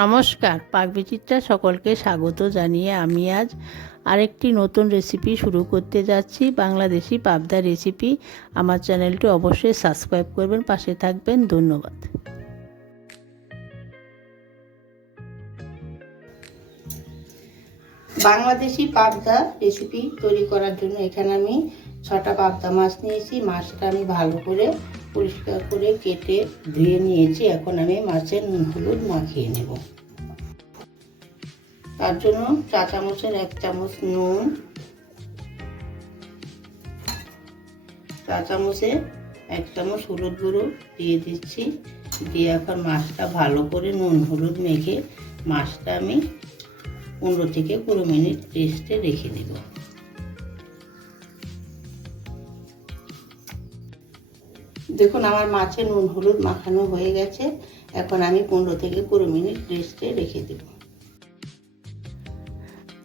নমস্কার পাকবিচিত্রা সকলকে স্বাগত জানিয়ে আমি আজ আরেকটি নতুন রেসিপি শুরু করতে যাচ্ছি। বাংলাদেশি পাবদা রেসিপি আমার চ্যানেলটি অবশ্যই সাবস্ক্রাইব করবেন, পাশে থাকবেন। ধন্যবাদ। বাংলাদেশি পাবদা রেসিপি তৈরি করার জন্য এখানে আমি ছটা পাবদা মাছ নিয়েছি। মাছটা আমি ভালো করে পরিষ্কার করে কেটে ধুয়ে নিয়েছি। এখন আমি মাছের নুন হলুদ মাখিয়ে নেব। তার জন্য চা চামচের এক চামচ নুন, চা চামচে এক চামচ হলুদ গুঁড়ো দিয়ে দিচ্ছি। দিয়ে এখন মাছটা ভালো করে নুন হলুদ মেখে মাছটা আমি পনেরো থেকে কুড়ি মিনিট রেস্টে রেখে দেব। দেখুন, আমার মাছে নুন, হলুদ মাখানো হয়ে গেছে। এখন আমি পনেরো থেকে কুড়ি মিনিট রেস্টে রেখে দেব।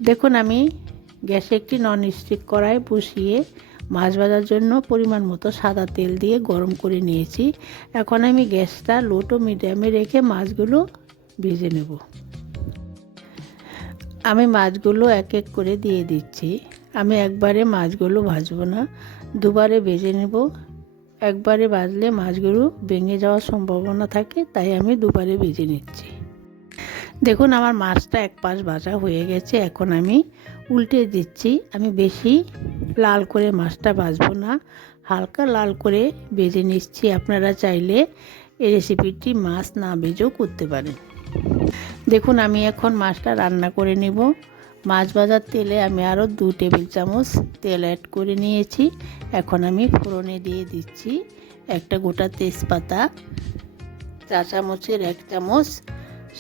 দেখুন, আমি গ্যাসে একটি নন স্টিক কড়াই বসিয়ে মাছ ভাজার জন্য পরিমাণ মতো সাদা তেল দিয়ে গরম করে নিয়েছি। এখন আমি গ্যাসটা লো টু মিডিয়ামে রেখে মাছগুলো ভেজে নেব। আমি মাছগুলো এক এক করে দিয়ে দিচ্ছি। আমি একবারে মাছগুলো ভাজবো না, দুবারে ভেজে নেব। একবারে বাজলে মাছগুলো ভেঙে যাওয়ার সম্ভাবনা থাকে, তাই আমি দুবারে ভেজে নিচ্ছি। দেখুন, আমার মাছটা এক পাশ ভাজা হয়ে গেছে, এখন আমি উল্টে দিচ্ছি। আমি বেশি লাল করে মাছটা ভাজবো না, হালকা লাল করে ভেজে নিচ্ছি। আপনারা চাইলে এই রেসিপিটি মাছ না ভেজেও করতে পারেন। দেখুন, আমি এখন মাছটা রান্না করে নেব। মাছ ভাজার তেলে আমি আরও দু টেবিল চামচ তেল অ্যাড করে নিয়েছি। এখন আমি ফোড়নে দিয়ে দিচ্ছি একটা গোটা তেজপাতা, চা চামচের এক চামচ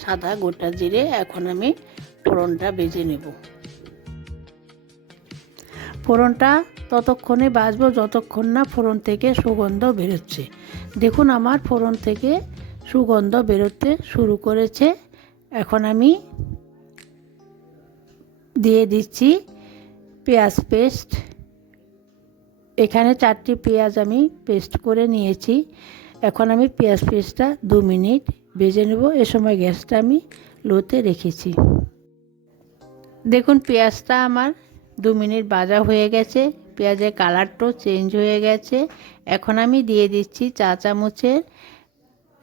সাদা গোটা জিরে। এখন আমি ফোড়নটা বেজে নেব। ফোড়নটা ততক্ষণে বাজবো যতক্ষণ না ফোড়ন থেকে সুগন্ধ বেরোচ্ছে। দেখুন আমার ফোড়ন থেকে সুগন্ধ বেরোতে শুরু করেছে। এখন আমি দিয়ে দিচ্ছি পেঁয়াজ পেস্ট। এখানে চারটি পেঁয়াজ আমি পেস্ট করে নিয়েছি। এখন আমি পেঁয়াজ পেস্টটা দু মিনিট ভেজে নেব। এ সময় গ্যাসটা আমি লোতে রেখেছি। দেখুন, পেঁয়াজটা আমার দু মিনিট বাজা হয়ে গেছে। পেঁয়াজের কালারটাও চেঞ্জ হয়ে গেছে। এখন আমি দিয়ে দিচ্ছি চা চামচের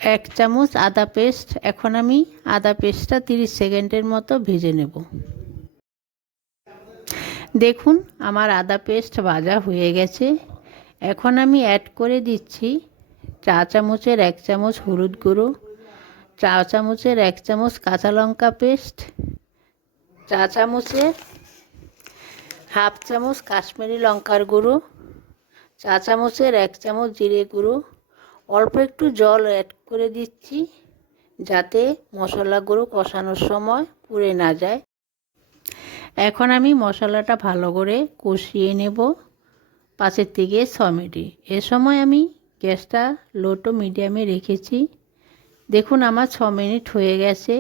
এক চামচ আদা পেস্ট। এখন আমি আদা পেস্টটা তিরিশ সেকেন্ডের মতো ভেজে নেব। দেখুন, আমার আদা পেস্ট ভাজা হয়ে গেছে। এখন আমি অ্যাড করে দিচ্ছি চা চামচের এক চামচ হলুদ গুঁড়ো, চা চামচের এক চামচ কাঁচা লঙ্কা পেস্ট, চা চামচের হাফ চামচ কাশ্মীরি লঙ্কার গুঁড়ো, চা চামচের এক চামচ জিরে গুঁড়ো। অল্প একটু জল অ্যাড করে দিচ্ছি যাতে মশলাগুলো কষানোর সময় পুড়ে না যায়। এখন আমি মশলাটা ভালো করে কষিয়ে নেব পাশের থেকে ছ মিনিট। এ সময় আমি গ্যাসটা লো টু মিডিয়ামে রেখেছি। দেখুন আমার ছ মিনিট হয়ে গেছে।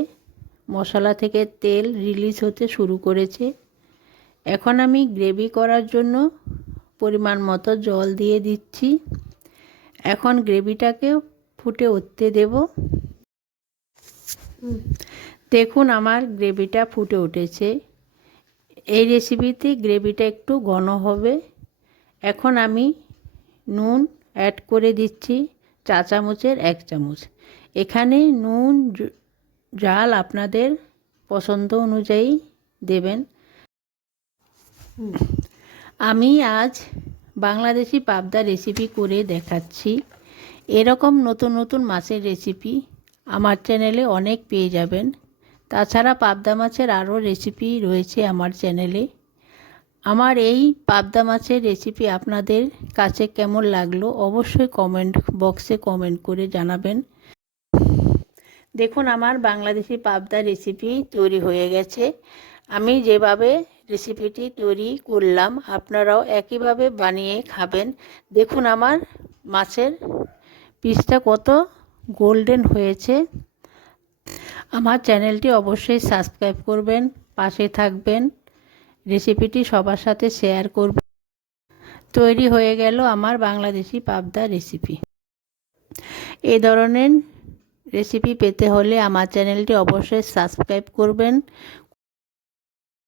মশলা থেকে তেল রিলিজ হতে শুরু করেছে। এখন আমি গ্রেভি করার জন্য পরিমাণ মতো জল দিয়ে দিচ্ছি। এখন গ্রেভিটাকে ফুটে উঠতে দেব। দেখুন আমার গ্রেভিটা ফুটে উঠেছে। এই রেসিপিতে গ্রেভিটা একটু ঘন হবে। এখন আমি নুন অ্যাড করে দিচ্ছি চা চামচের এক চামচ। এখানে নুন জাল আপনাদের পছন্দ অনুযায়ী দেবেন। আমি আজ বাংলাদেশি পাবদা রেসিপি করে দেখাচ্ছি। এরকম নতুন নতুন মাছের রেসিপি আমার চ্যানেলে অনেক পেয়ে যাবেন। তাছাড়া পাবদা মাছের আরও রেসিপি রয়েছে আমার চ্যানেলে আমার এই পাবদা মাছের রেসিপি আপনাদের কাছে কেমন লাগল অবশ্যই কমেন্ট বক্সে কমেন্ট করে জানাবেন। দেখুন, আমার বাংলাদেশি পাবদা রেসিপি তৈরি হয়ে গেছে। আমি যেভাবে রেসিপিটি তৈরি করলাম, আপনারাও একইভাবে বানিয়ে খাবেন। দেখুন, আমার মাছের পিসটা কত গোল্ডেন হয়েছে। আমার চ্যানেলটি অবশ্যই সাবস্ক্রাইব করবেন, পাশে থাকবেন, রেসিপিটি সবার সাথে শেয়ার করবেন। তৈরি হয়ে গেল আমার বাংলাদেশি পাবদা রেসিপি। এ ধরনের রেসিপি পেতে হলে আমার চ্যানেলটি অবশ্যই সাবস্ক্রাইব করবেন